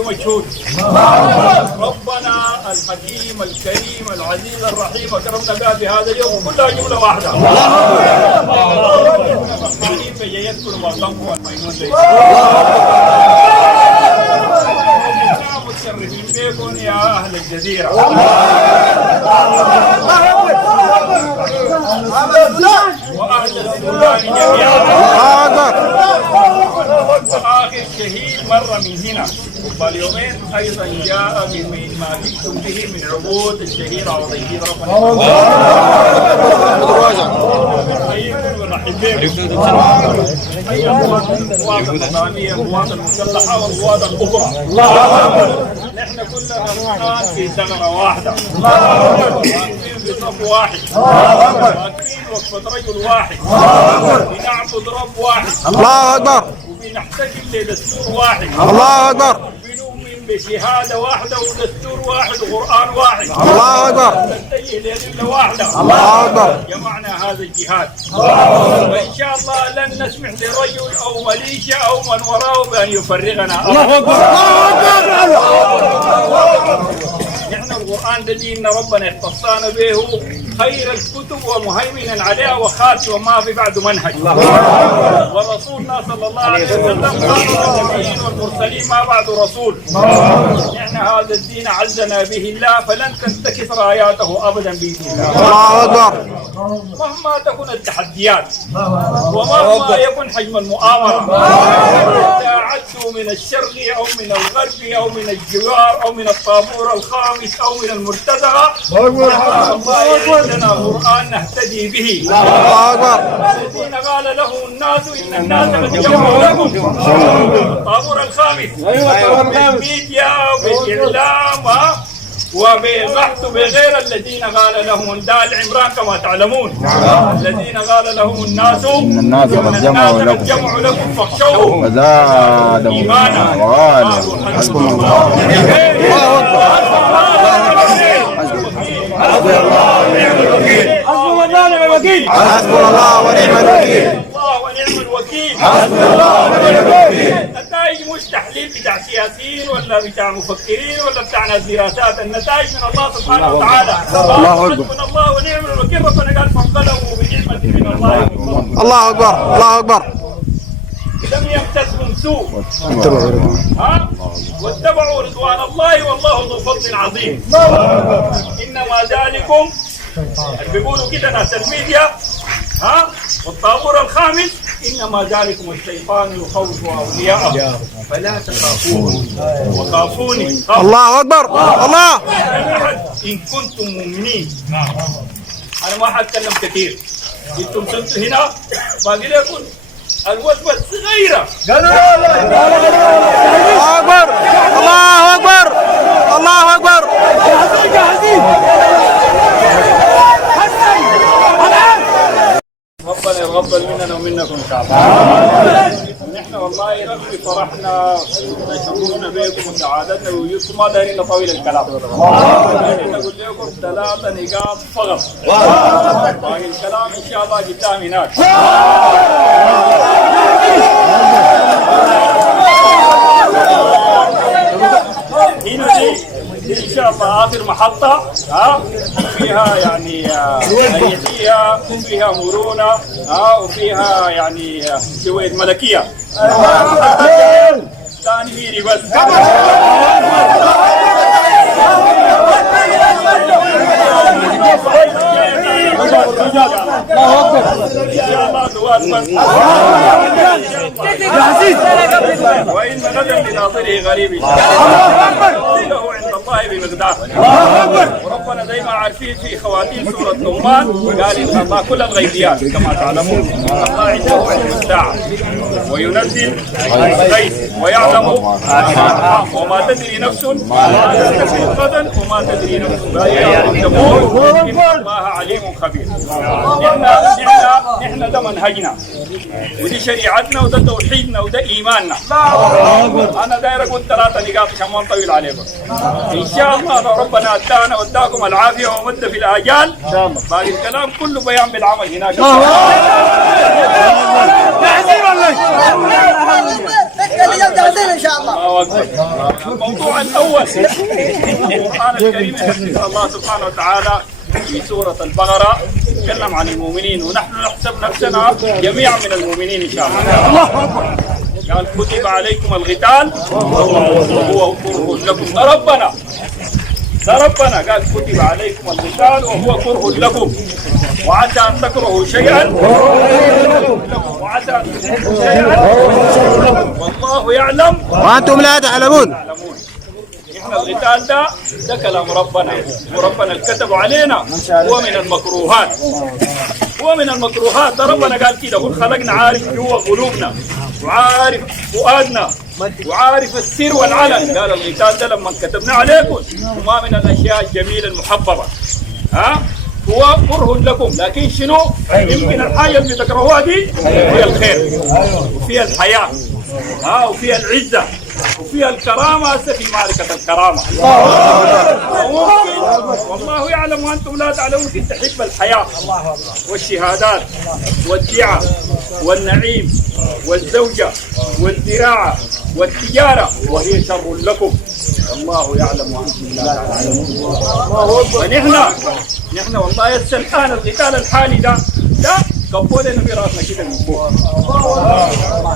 مجهود. ربنا الحكيم الكريم العزيز الرحيم اكرمنا بها في هذا اليوم كلها جمله واحده. فرحانين بجيتكم ومرضاكم والميمون ليس. متشرفين بكم يا اهل الجزيره. واهل السودان جميعا. آخر شهيد مر من هنا واليومين أيضا جاء من ما جئتم به من عبود الشهيد عوضي ربنا ونرحب بكم. القوات النظامية القوات المسلحة والقوات الأخرى نحن كلنا الآن في ثغرة واحدة واقفين بصف واحد واقفين وقفة رجل واحد بنعبد رب واحد. الله أكبر. نحتكم لدستور واحد. الله أكبر. ونؤمن بشهادة واحدة ودستور واحد وقرآن واحد. الله أكبر. نتجه لأدلة واحدة. الله أكبر. جمعنا هذا الجهاد وإن شاء الله لن نسمح لرجل أو مليشة أو من وراءه بأن يفرغنا. الله أكبر. نحن القرآن الذي إن ربنا اختصنا به خير الكتب ومهيمنا عليها وخاتم ما في بعد منهج. ورسولنا صلى الله عليه وسلم قال النبيين والمرسلين ما بعد رسول. نحن هذا الدين عزنا به الله فلن تنتكس راياته ابدا باذن الله. الله اكبر. مهما تكن التحديات ومهما يكن حجم المؤامره اذا عدوا من الشرق او من الغرب او من الجوار او من الطابور الخامس او من المرتزقه الله لنا قرآن نهتدي به. الله أكبر. الذين قال له الناس إن الناس قد جمعوا لكم. الطابور الخامس بالميديا وبالإعلام وبالبحث بغير الذين قال لهم الدال عمران كما تعلمون. الذين قال لهم الناس إن الناس قد جمعوا لكم فاخشوهم فزادهم إيمانا وقالوا حسبنا الله. حسبنا الله ونعم الوكيل. حسبنا الله ونعم الوكيل. حسبنا الله ونعم الوكيل. الله ونعم الوكيل. حسبنا الله ونعم الوكيل. النتائج مش تحليل بتاع سياسيين ولا بتاع مفكرين ولا بتاع ناس دراسات، النتائج من الله سبحانه وتعالى. الله اكبر. حسبنا الله ونعم الوكيل. ربنا قال فانقلبوا بنعمة من الله. الله اكبر. الله اكبر. لم يمسسهم سوء واتبعوا رضوان الله والله ذو فضل عظيم. انما ذلكم بيقولوا كده ناس الميديا والطابور الخامس انما ذلكم الشيطان يخوف اولياءه فلا تخافوه وخافوني. الله اكبر. الله. ان كنتم مؤمنين. انا ما حاتكلم كثير انتم كنتوا هنا باقي لكم الوجبة الصغيرة. الله أكبر. الله أكبر. الله أكبر. ربنا يتقبل مننا ومنكم إن شاء الله. نحن والله ربي فرحنا وتشرفنا بكم وسعادتنا ووجودكم ما دايرين نطول الكلام. نقول لكم 3 نقاط فقط. باقي الكلام إن شاء الله قدام هناك. هنا دي ان شاء الله اخر محطه فيها يعني ريحيه وفيها مرونه وفيها يعني شويه ملكيه. ثاني ميري بس. وإن غدا بناظره غريب له عند الله بمقدار. وربنا زي ما عارفين في خواتيم سورة لقمان قال إن الله كل الغيبيات كما تعلمون إن الله عنده علم الساعة وينزل الغيث ويعلم وما تدري نفس ماذا تكسب غدا وما تدري نفس ماذا تقول إن الله عليم خبير. نحن ده منهجنا ودي شريعتنا وده توحيدنا وده ايماننا. انا داير اقول 3 نقاط عشان ما نطول عليكم. ان شاء الله لو ربنا ادانا واداكم العافيه ومد في الاجال ان شاء الله باقي الكلام كله بيان بالعمل هناك. تحذير والله ان شاء الله. القرآن الكريم يحدث الله سبحانه وتعالى في سورة البقرة يتكلم عن المؤمنين، ونحن نحسب نفسنا جميعا من المؤمنين إن شاء الله. قال كتب عليكم القتال وهو كره لكم. ده ربنا قال كتب عليكم القتال وهو كره لكم، وعسى أن تكرهوا شيئا وعسى أن تحبوا شيئا والله يعلم وأنتم لا تعلمون. احنا القتال ده كلام ربنا، وربنا كتب علينا هو من المكروهات، هو من المكروهات. ده ربنا قال كده، قل خلقنا عارف جوا قلوبنا وعارف فؤادنا وعارف السر والعلن. قال القتال ده لما كتبنا عليكم وما من الاشياء الجميله المحببه، هو كره لكم، لكن شنو؟ يمكن الحاجه اللي تكرهوها دي هي الخير وفيها الحياه وفيها العزه وفيها الكرامه. هسه في معركه الكرامه والله يعلم وانتم لا تعلمون. في تحب الحياه والشهادات والدعاء والنعيم والزوجه والزراعه والتجاره، وهي شر لكم والله يعلم وانتم لا تعلمون. ونحن والله هسه الان القتال الحالي ده كبوا لنا في راسنا كده من فوق.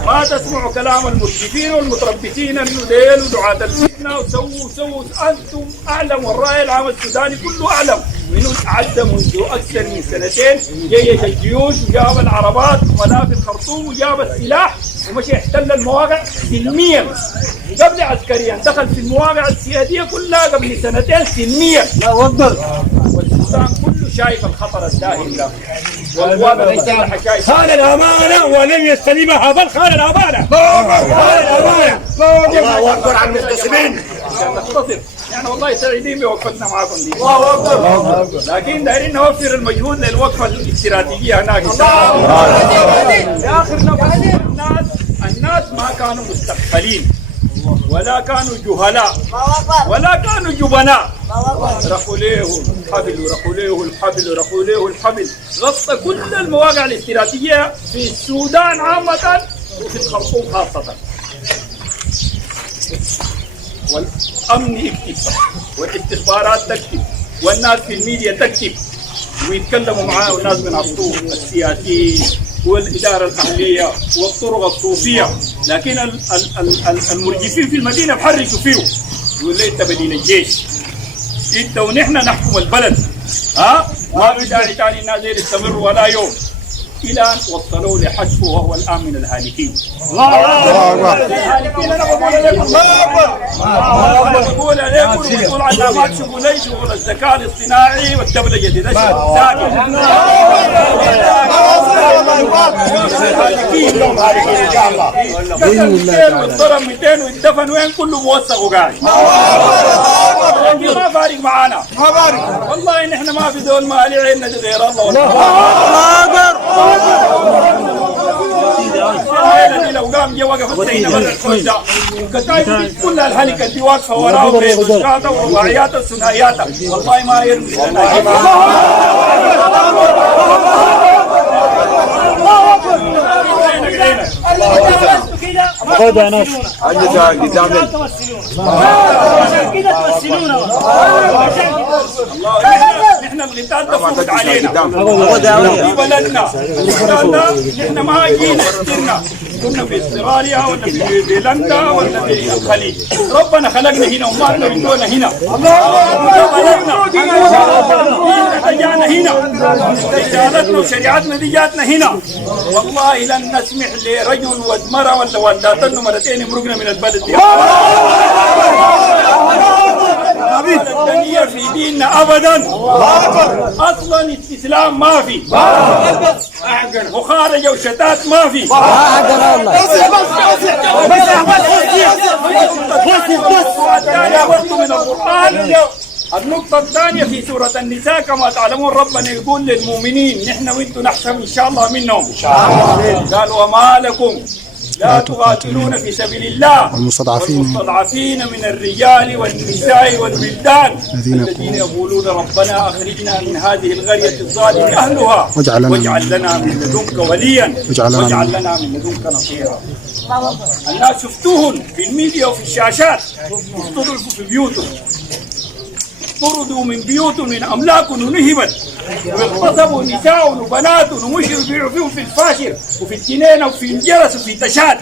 ما تسمعوا كلام المرجفين والمتربصين انه ديل ودعاة الفتنه وسووا. انتم اعلم، والراي العام السوداني كله اعلم منه عدى منذ اكثر من سنتين جيش الجيوش وجاب العربات وملاف الخرطوم وجاب السلاح ومشي احتل المواقع سلميا قبل عسكريا، دخل في المواقع السياديه كلها قبل سنتين سلميا. والسودان كله شايف الخطر الداهم ده والقوات المسلحه شايفه. خان الامانه ولم يستلمها، بل خان الامانه. الله اكبر على المنتصرين. عشان نختصر يعني والله سعيدين بوقفتنا معاكم دي. الله اكبر. لكن دايرين نوفر المجهود للوقفه الاستراتيجيه هناك. في اخر الناس ما كانوا مستقبلين ولا كانوا جهلاء ولا كانوا جبناء. رخوا ليه الحبل ورخوا ليه الحبل ورخوا ليه الحبل. غطى كل المواقع الاستراتيجيه في السودان عامه وفي الخرطوم خاصه. والامن يكتب والاستخبارات تكتب والناس في الميديا تكتب ويتكلموا معاه، والناس من الطوف السياسيين والإدارة الأهلية والطرق الصوفية، لكن المرجفين في المدينة بحركوا فيه. يقول لي أنت بدين الجيش، أنت ونحن نحكم البلد، ما في داعي تاني الناس يستمروا ولا يوم، إلى أن وصلوا لحشفه وهو الآن من الهالكين. الهالكين أنا بقول لكم بقول عنها ما تشوفوا لي شغل الذكاء الاصطناعي والدبلة الجديدة ساكن. والضرب 200 والدفن وين كله موثق وقاعد. ما فارق معانا، والله نحن ما في دول ما علي عيننا غير الله. لو قام جا وقف السيدة برا الكوشة وكتايب كلها الهلكة دي واقفة وراه بريدوشاتها ورباعياتها وثنائياتها، والله ما يرمي لنا. خذ يا ناس نحن القتال ده فوت علينا في بلدنا. القتال ده نحن ما جينا اشترنا، كنا في استراليا ولا في نيوزيلندا ولا في الخليج. ربنا خلقنا هنا وما تريدونا هنا. جانا هنا رسالتنا وشريعتنا دي جاتنا هنا. والله لن نسمح لرجل ومرأة ولا ولداتنا مرتين يمرقنا من البلد دي. الدنيا في ديننا ابدا، اصلا استسلام ما في، مخارجه وشتات ما في. من القرآن النقطة الثانية في سورة النساء كما تعلمون ربنا يقول للمؤمنين نحن وانتم نحسب ان شاء الله منهم. قال وما لكم لا تقاتلون في سبيل الله والمستضعفين من الرجال والنساء والولدان الذين يقولون ربنا أخرجنا من هذه القرية الظالم أهلها واجعل لنا من لدنك وليا واجعل لنا من لدنك نصيرا. الناس شفتوهم في الميديا وفي الشاشات استضعفوا في بيوتهم، طردوا من بيوتهم من أملاك ونهبت، واغتصبوا نساء وبنات ومشوا يبيعوا فيهم في الفاشر وفي الجنينة وفي الجرس وفي التشاد.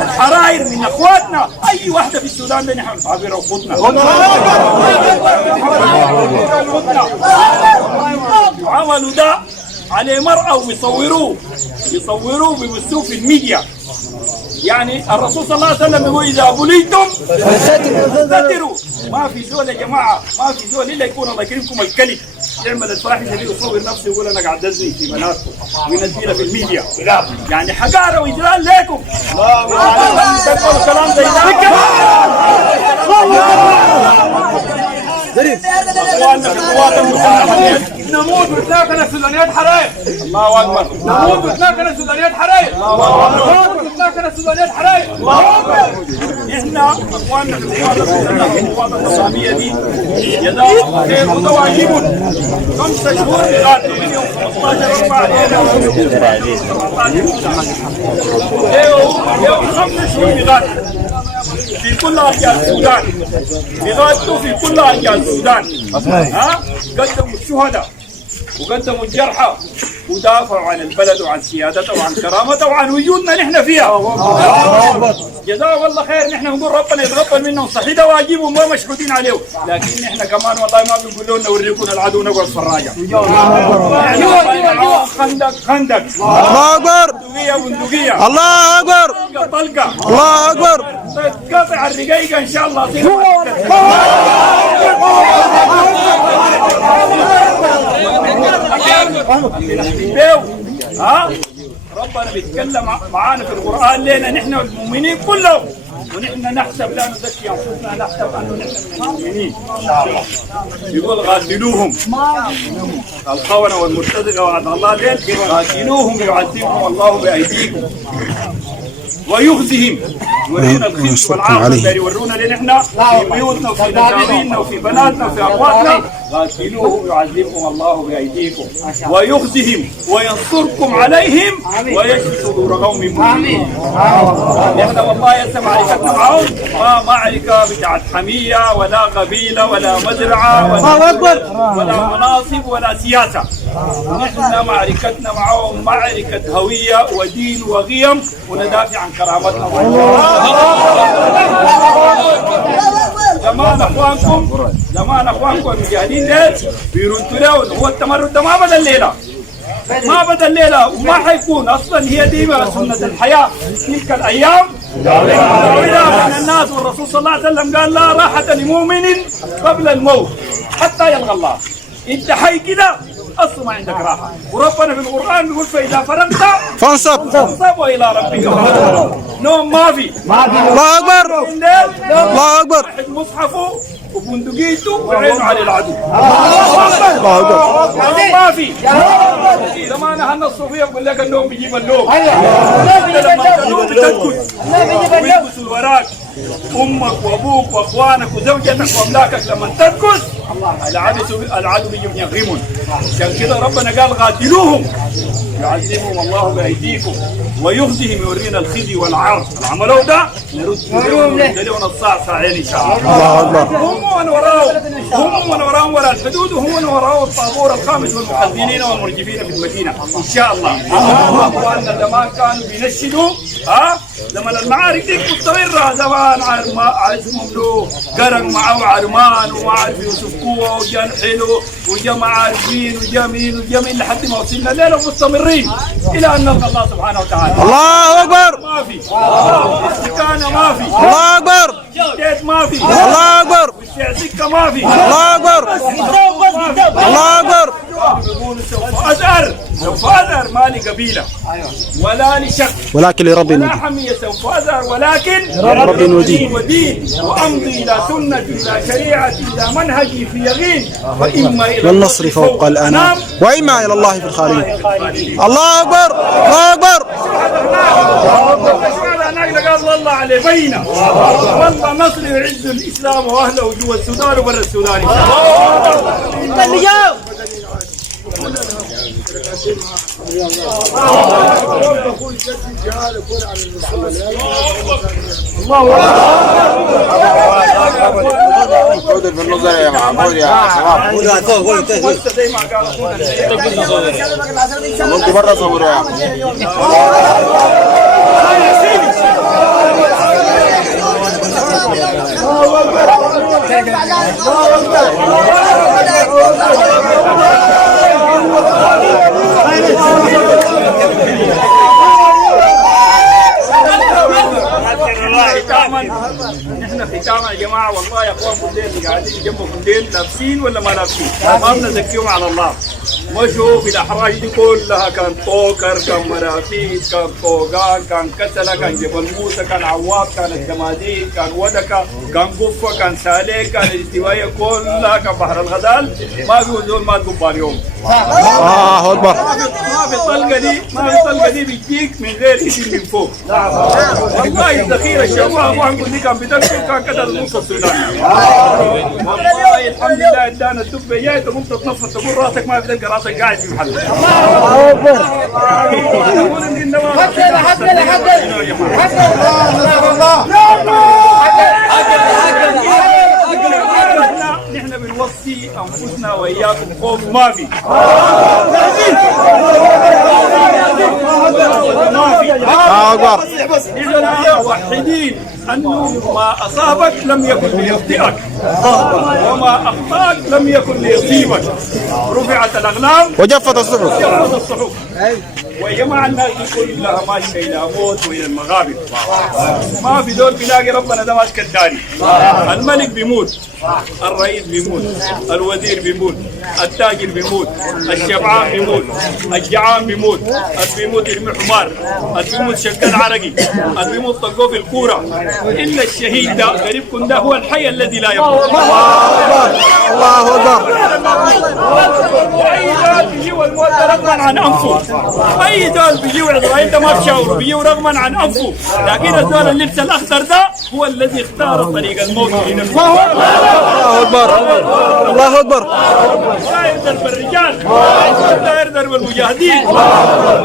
الحراير من اخواتنا، اي واحدة في السودان ده نحن عبر وخطنا عملوا ده على مرأة ويصوروه بيبثوه في الميديا. يعني الرسول صلى الله عليه وسلم يقول إذا بليتم فاستتروا. ما في زول يا جماعة، ما في زول إلا يكون الله يكرمكم الكلب يعمل الفاحشة دي ويصور نفسه يقول أنا قاعد أزني في بناتكم وينزلها في الميديا. يعني حقارة وإجلال لكم. تقولوا كلام زي ده. اخواننا في القوات المسلحه نموت وتلاقنا السودانيات حرايق. الله اكبر. نموت وتلاقنا السودانيات حرايق. الله اكبر. نموت وتلاقنا السودانيات حرايق. الله اكبر. احنا اخواننا في القوات المسلحه والقوات النظاميه دي جزاهم خير وده واجبهم 5 شهور بقاتل من يوم 15/4 يوم 5 شهور بقاتل في كل أرجاء السودان، بغادروا في كل أرجاء السودان. قدموا الشهداء وقدموا الجرحى ودافعوا عن البلد وعن سيادته وعن كرامته وعن وجودنا نحن فيها. جزاهم الله خير. نحن نقول ربنا يتقبل منهم، صحيح ده واجبهم ما مشهودين عليه، لكن نحن كمان والله ما بنقول لهم نوريكم العدو نقعد فراجة. خندق الله اكبر. بندقية الله اكبر. طلقة الله اكبر. قطع الرقيقة ان شاء الله. ربنا بيتكلم معانا في القرآن لنا نحن المؤمنين كلهم، ونحن نحسب لا نزكي انفسنا، نحسب انه نحن من المؤمنين. يقول غادلوهم الخونة والمرتزقة وعد الله ديل، غادلوهم يعذبهم الله بأيديكم ويخزهم، يورينا الخزي والعار اللي يورونا لنا احنا في بيوتنا وفي نساوينا وفي بناتنا وفي اخواتنا. قاتلوهم يعذبهم الله بايديكم ويخزهم وينصركم عليهم ويشفي صدور قوم مؤمنين. احنا والله يا معركتنا معهم ما معركه بتاعت حميه ولا قبيله ولا مزرعه ولا مناصب ولا سياسه. نحن معركتنا معهم معركه هويه ودين وقيم، وندافع عن كرامتنا. زمان اخوانكم المجاهدين ديل بيردوا له هو التمرد ده ما بدا الليله وما حيكون اصلا. هي دي سنه الحياه. تلك الايام داولها من الناس، والرسول صلى الله عليه وسلم قال لا راحه لمؤمن قبل الموت حتى يلقى الله. انت حي كده اصلا ما عندك راحه، وربنا في القران بيقول فاذا فرغت فانصب والى ربك فارغب. نوم ما في. الله اكبر. الله اكبر. واحد مصحفه وبندقيته وعينه على العدو. الله اكبر. ما في. زمان اهلنا الصوفيه بقول لك النوم بيجيب النوم. لما تنوم بتسكت ويلبسوا الوراك امك وابوك واخوانك وزوجتك واملاكك. لما تسكت العدو بيجي يغرمهم. عشان كده ربنا قال قاتلوهم يعذبهم الله بايديكم ويخزيهم، يورينا الخزي والعار. العملوا ده نرد لهم الصاع ساعين ان شاء الله. الله اكبر. هم من وراهم وراء الحدود، وهم من وراء الطابور الخامس والمحزنين والمرجفين في المدينه ان شاء الله. اخواننا زمان كانوا بينشدوا زمن المعارك دي مستمره. زمان اسمهم له قرن معه عرمان وما عارف يوسف قوه وجان حلو وجا معارفين وجا مين لحد ما وصلنا الليله ومستمرين الى ان نلقى الله سبحانه وتعالى. الله اكبر. ما في استكانه، ما في. الله اكبر. جيت ما في. الله اكبر. والشيع سكه ما في. الله اكبر. الله اكبر. بيقولوا سوف أذر ما لقبيله ولا لشخص ولكن لرب ولا حمية. سوف أذر ولكن رب ودين وأمضي إلى سنة إلى شريعة إلى منهجي في يقين، وإما إلى والنصر فوق الأنام وإما إلى الله في الخالدين. الله أكبر. الله أكبر. ضيفينا. والله نصر يعز الاسلام واهله جوا السودان وبرا السودان. خذوا في النظر يا محمود يا شباب. زي ما قال اخونا ممكن برا صوروا يا نحن ختاما يا جماعه والله يا اخوان بالليل اللي قاعدين جنبكم بالليل لابسين ولا ما لابسين؟ ما بنزكيهم على الله. مشوا في الاحراج دي كلها، كان طوكر، كان مرافيد، كان طوقان، كان كتله، كان جبل موسى، كان عواب، كان الدماديل، كان ودكه، كان قفه، كان سالك، كان الاستوائيه، كلها كان بحر الغزال. ما في زول ما تقبل اليوم. الله اكبر. ما في الطلقه دي بتجيك من غير اسم من فوق. والله الذخيره الشباب وعنقول دي كان بدك كان كتل نص السودان. والله الحمد لله ادانا الدبه جاي تقوم تتنفس تقول راسك ما في تلقى راسك قاعد في محل. نحن بنوصي انفسنا واياكم خوف ما في. نحن موحدين انه ما اصابك لم يكن ليخطئك وما اخطاك لم يكن ليصيبك. رفعت الاقلام وجفت الصحف. ويا جماعه الناس دي كلها ماشيه الى موت والى المغابر. ما في دول بيلاقي ربنا ده ماسك الداري. الملك بيموت، الرئيس بيموت، الوزير بيموت، التاجر بيموت، الشبعان بيموت، الجعان بيموت، بيموت يرمي حمار، بيموت شغال عرقي، بيموت طقوه في الكوره، الا الشهيد ده قريبكم ده هو الحي الذي لا يموت. الله اكبر. اي دول بيجوا الموت رغما عن انفه. اي دول بيجوا عزرائيل ده ما بشاوروا، بيجوا رغما عن انفه، لكن الدول اللبس الاخضر ده هو الذي اختار طريق الموت لنفسه. الله اكبر. الله اكبر. لا يقدر بالرجال، لا يقدر بالمجاهدين،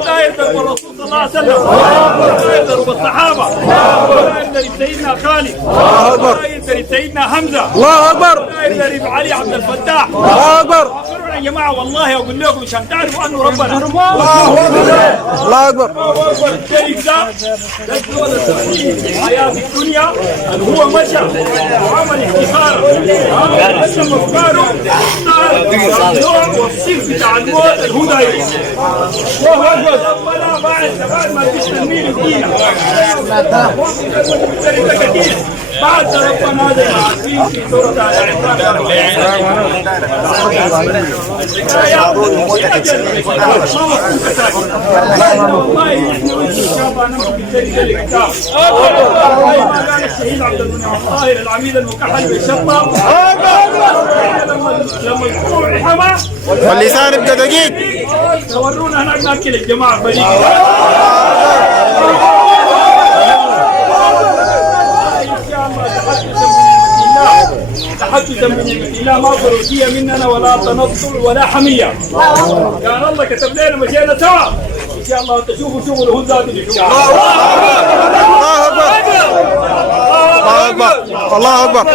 لا يقدر بالرسول صلى الله عليه وسلم، لا يقدر بالصحابه، لا يقدر بسيدنا خالد، لا يقدر بسيدنا حمزه، الله اكبر. لا يقدر بعلي عبد الفتاح. الله اكبر. يا جماعه والله اقول لكم عشان تعرفوا انه ربنا. الله اكبر. الشريف ده الدول الصحيح في الحياه في الدنيا اللي هو مشى وعمل افتخار قسم افكاره النوع والصيف بتاع الموت الهدى. الله اكبر. ربنا بعد ما تستنير الدين كثير بعد ربنا هذا المعصين في سوره ال عمران. الشهيد عبد المنعم الطاهر العميد المكحل بالشرطه لما يكون الحما واللسان يبقى دقيق. تورونا هناك ناكل الجماعه فريق. تحدثا من نعمة الله ما ضرورية مننا ولا تنصل ولا حمية. كان الله كتب لنا مشينا سوا إن شاء الله تشوفوا شغله ذاته إن شاء الله. الله اكبر. الله اكبر.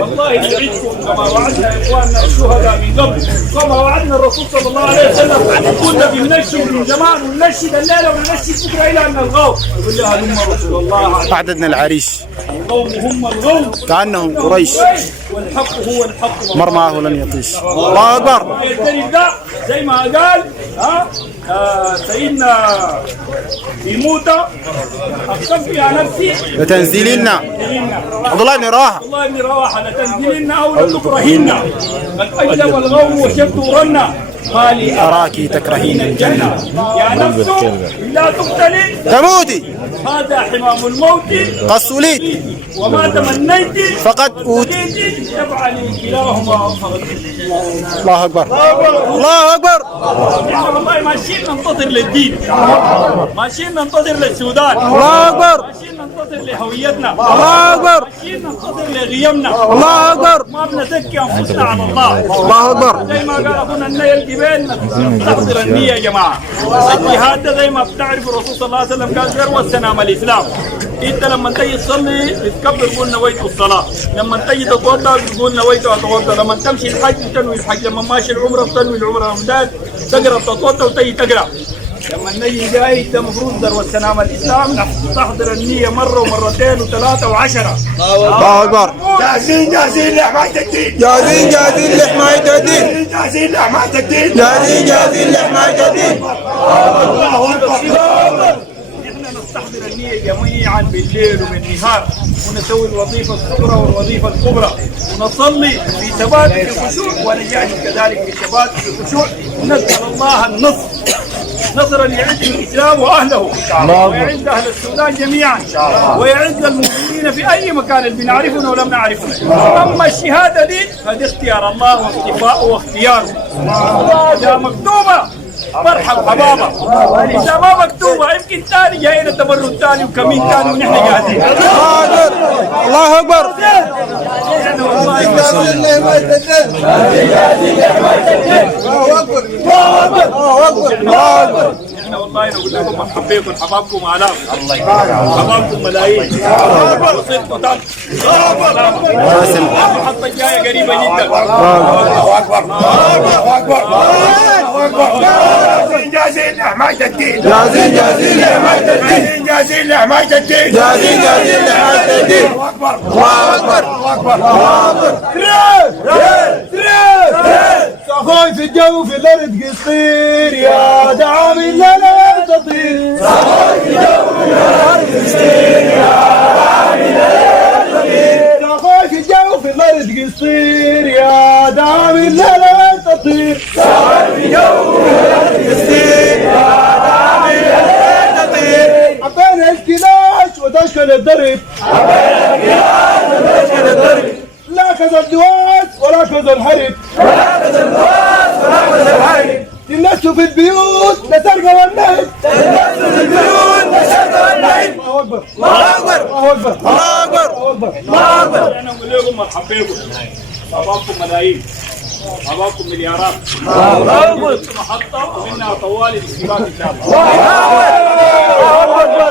والله نعدكم كما وعدنا اخواننا الشهداء من قبل، كما وعدنا الرسول صلى الله عليه وسلم. كنا بننشد من زمان وننشد الليله وننشد بكره الى ان نلقاه. نقول لها هم رسول الله. عددنا العريش القوم هم القوم كانهم قريش، والحق هو الحق مرماه لن يطيش. الله اكبر. الشريف ده زي ما قال سيدنا بيموت اقسم فيها نفسي لتنزيلنا عبد الله بن رواحه. الله بن رواحه لتنزلن او لتكرهن قد اجلب الغوم وشد رنا ما لي أراك تكرهين الجنة يا نفس لا تقتلي تموتي هذا حمام الموت قد سليت وما تمنيت فقد أوتيت يفعل كلاهما فقد. الله أكبر الله أكبر. احنا والله ماشيين ننتظر للدين، ماشيين ننتظر للسودان، الله أكبر ماشيين ننتظر لهويتنا، الله أكبر ماشيين ننتظر لغيمنا، الله أكبر ما بنزكي انفسنا على الله. الله أكبر. زي ما قال اخونا النية الجبال نستحضر النية يا جماعة. الجهاد ده زي ما بتعرفوا الرسول صلى الله عليه وسلم قال ذروة سنام الإسلام. انت لما تيجي تصلي تتكبر تقول نويت الصلاة، لما تيجي تتوضا تقول نويت اتوضا، لما تمشي الحج تنوي الحج، لما ماشي العمرة تنوي العمرة، لما تقرا تتوضا وتيجي تقرا. لما نجي جاي ده المفروض ذروة سنام الإسلام نستحضر النية مرة ومرتين وثلاثة وعشرة. الله أكبر. جاهزين جاهزين لحماية الدين. جاهزين جاهزين لحماية الدين. جاهزين لحماية الدين. جاهزين جاهزين لحماية الدين. الله أكبر. احنا نستحضر النية جميعا بالليل وبالنهار، ونسوي الوظيفة الصغرى والوظيفة الكبرى، ونصلي في ثبات في الخشوع، ونجاهد كذلك في ثبات في الخشوع، ونسأل الله النصر، نصرا يعز الاسلام واهله، ويعز اهل السودان جميعا، ويعز المسلمين في اي مكان اللي بنعرفهم ولم نعرفهم. اما الشهاده دي فدي اختيار الله واصطفاؤه واختياره. اذا مكتوبه مرحب حبابه، اذا ما مكتوبه يمكن ثاني جاينا تبرد ثاني وكمين ثاني ونحن جاهزين. الله أكبر. احنا والله نقول لكم مرحبا بكم، حبابكم آلاف، حبابكم ملايين، وصلتوا تحت المحطة الجاية قريبة جدا. الله أكبر. الله أكبر. الله أكبر. جاهزين لحماية الدين. جاهزين جاهزين لحماية الدين. جاهزين لحماية الدين. جاهزين جاهزين لحماية الدين. الله أكبر. الله أكبر. الله أكبر. الله أكبر. سخوي في الجو في الأرض قصير يا دعم لنا تطير. سخوي في الجو في الأرض قصير يا دعم لنا تطير. سخوي في الجو في الأرض قصير يا دعم لنا تطير. سخوي في الجو في الأرض قصير يا دعم لنا تطير. حبينا الكلاش وتشكل الدرب. حبينا الكلاش وتشكل الدرب. لا كذا الجواز ولا كذا الحرب. ولا كذا الجواز ولا كذا الحرب. تلنسوا في البيوت لترقى والنهب. تلنسوا في البيوت لترقى والنهب. الله أكبر. الله أكبر. الله أكبر. الله أكبر. الله أكبر. الله أكبر. احنا نقول لكم مرحبا بكم، حبابكم ملايين، حبابكم مليارات. محطة ومنها طوالي باستمرار ان شاء الله. الله أكبر.